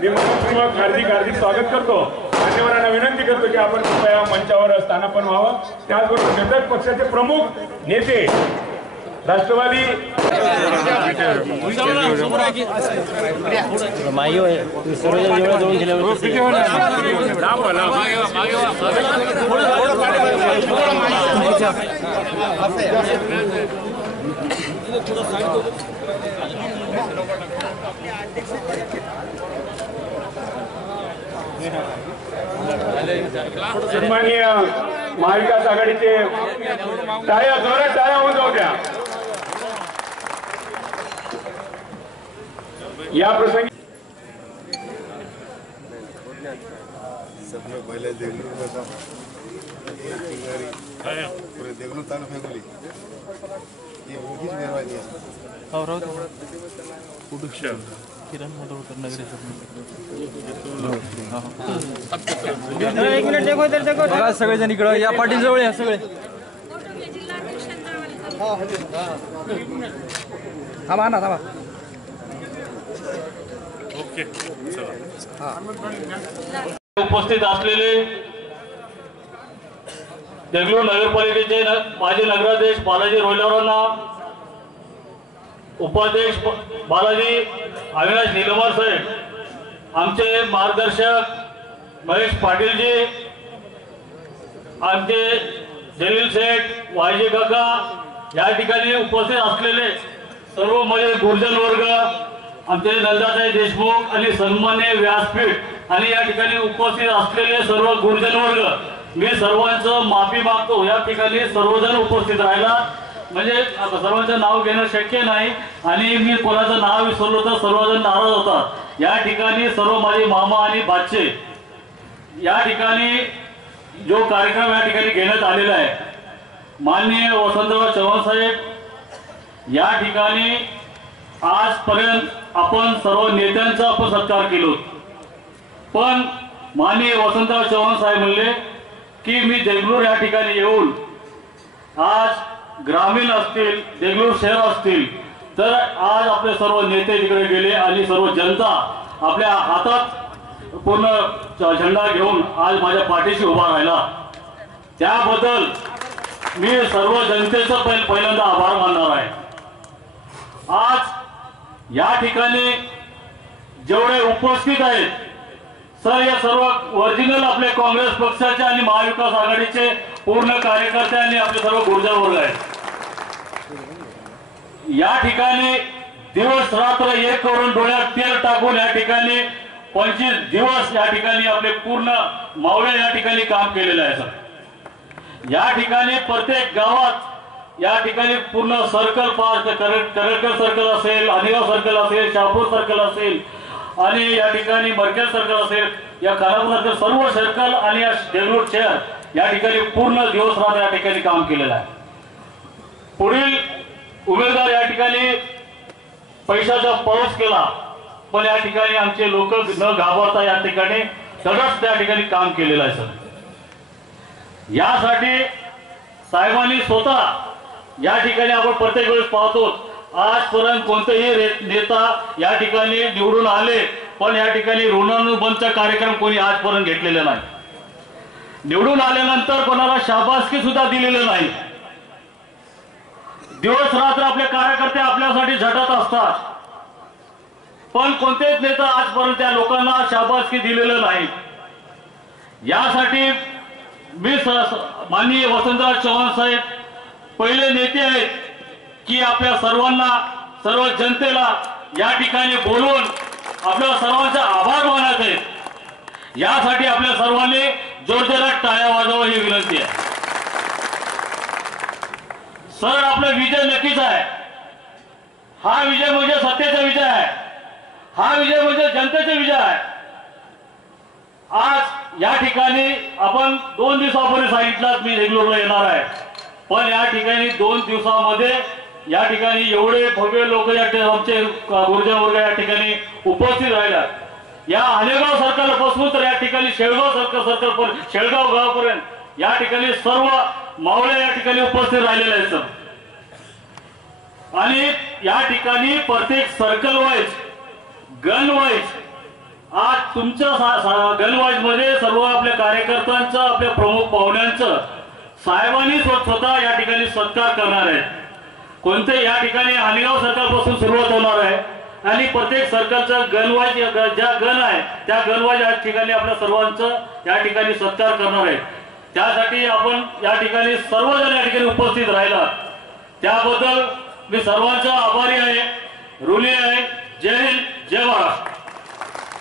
मी मनपूर्वक हार्दिक स्वागत करतो। मान्यवरांना विनंती करतो की आपण कृपया मंचावर स्थानापन्न व्हावं। त्याचबरोबर घटक पक्षाचे प्रमुख नेते राष्ट्रवादी सन्माननीय महाविकास आघाडीचे टाळ्या जोरात टाळ्या होऊन जाऊ द्या। या प्रसंगी सबने पहले देगलूर में था, पूरे देगलूर तालुक में गोली ये उनकी मेहरबानी है। और किरण नगरी एक मिनिट देखो इधर देखो बघा सगळे जण इकडे या पाटील जवळ या सगळे थांबा ना थांबा ओके उपस्थित असलेले देगलूर नगरपालिकेचे माजी नगराध्यक्ष बालाजी रोहिलारांना, उपाध्यक्ष बालाजी अविनाश नीलमर साहेब, आमचे मार्गदर्शक महेश पाटीलजी, आमचे जलील शेठ, वायजी काका, या ठिकाणी उपस्थित असलेले सर्व माझे गुरुजन वर्ग, आमचे नंदाताई देशमुख आणि सन्मान्य व्यासपीठ आणि या ठिकाणी उपस्थित असलेले सर्व गुरुजन वर्ग, मी सर्वांचं माफी मागतो। या ठिकाणी सर्वजण उपस्थित राहिला म्हणजे आता सर्वांचं नाव घेणं शक्य नाही आणि मी कोणाचं नाव विसरलो तर सर्वजण नाराज होतात। या ठिकाणी सर्व माझे मामा आणि बाचे या ठिकाणी जो कार्यक्रम या ठिकाणी घेण्यात आलेला आहे, माननीय वसंतराव चव्हाण साहेब, या ठिकाणी आजपर्यंत आपण सर्व नेत्यांचा आपण सत्कार केलो, पण माननीय वसंतराव चव्हाण साहेब म्हणले की मी देगलूर या ठिकाणी येऊन आज ग्रामीण असतील, देगलूर शहर असतील, तर आज आपले सर्व नेते तिकडे गेले आणि सर्व जनता आपल्या हातात पूर्ण झेंडा घेऊन आज माझ्या पाठीशी उभा राहिला। त्याबद्दल मी सर्व जनतेचा पहिल्यांदा आभार मानणार आहे। आज या ठिकाणी जेवढे उपस्थित आहेत सर, या सर्व ओरिजिनल आपले काँग्रेस पक्षाचे आणि महाविकास आघाडीचे पूर्ण कार्यकर्ते आणि आपले सर्व गुरुजन वर्ग आहेत। या ठिकाणी दिवस रात्र एक करून डोळ्यात तेल टाकून या ठिकाणी 25 दिवस या ठिकाणी आपले पूर्ण मावळे या ठिकाणी काम केलेलं आहे सर। या ठिकाणी प्रत्येक गावात या ठिकाणी पूर्ण सर्कल पार, करडकर सर्कल असेल, अनिगाव सर्कल असेल, शहापूर सर्कल असेल आणि या ठिकाणी मरकेल सर्कल असेल, या खानापूर सर्व सर्कल आणि या देगलूर शहर या ठिकाणी पूर्ण दिवस रात्र या ठिकाणी काम केलेलं आहे। पुढील उमेदवार या ठिकाणी पैशाचा पाऊस केला, पण या ठिकाणी आमचे लोक न घाबरता या ठिकाणी सगळंच त्या ठिकाणी काम केलेलं आहे सर। यासाठी साहेबांनी स्वतः या ठिकाणी आपण प्रत्येक वेळेस पाहतो, आजपर्यंत कोणतेही नेता या ठिकाणी निवडून आले पण या ठिकाणी ऋणानुबंधचा कार्यक्रम कोणी आजपर्यंत घेतलेला नाही। निवडून आल्यानंतर कोणाला शाबासकी सुद्धा दिलेलं नाही। दिवस रात्र आपले कार्यकर्ते आपल्यासाठी झटत असतात, पण कोणतेच नेता आजपर्यंत त्या लोकांना शाबासकी दिलेलं नाही। यासाठी मी माननीय वसंतराव चव्हाण साहेब पहिले नेते आहेत की आपल्या सर्वांना, सर्व जनतेला या ठिकाणी बोलवून आपल्या सर्वांचा आभार मानायचे। यासाठी आपल्या सर्वांनी जोरदार टाळ्या वाजवा ही विनंती आहे। सर, आपला विजय नक्कीच आहे। हा विजय म्हणजे सत्तेचा विजय आहे, हा विजय म्हणजे जनतेचा विजय आहे। आज या ठिकाणी आपण 2 दिवसापूर्वी सांगितलं मी देगलूरला येणार आहे, पण या ठिकाणी 2 दिवसामध्ये या ठिकाणी एवढे भव्य लोक आमचे गुरुजन वर्ग या ठिकाणी उपस्थित राहिल्यात। या आलेगाव सर्कल पासून तर या ठिकाणी शेळगाव सर्कल शेळगाव गावापर्यंत या ठिकाणी सर्व मावळे या ठिकाणी उपस्थित राहिलेले आहेत सर। आणि या ठिकाणी प्रत्येक सर्कल वाईज, गण वाईज आज तुमच्या गणवाज मध्ये सर्व आपल्या कार्यकर्त्यांचं आपल्या प्रमुख पाहुण्यांचं साहेबांनी स्वतः या ठिकाणी सत्कार करणार आहे. कोणते या ठिकाणी हानिगाव सर्कलपासून सुरुवात होणार आहे आणि प्रत्येक सर्कलचा गणवाज ज्या गण आहे त्या गणवाज या ठिकाणी आपल्या सर्वांचं या ठिकाणी सत्कार करणार आहे. त्यासाठी आपण या ठिकाणी सर्वजण या ठिकाणी उपस्थित राहिला त्याबद्दल मी सर्वांचा आभारी आहे, ऋणी आहे. जय हिंद, जय महाराष्ट्र.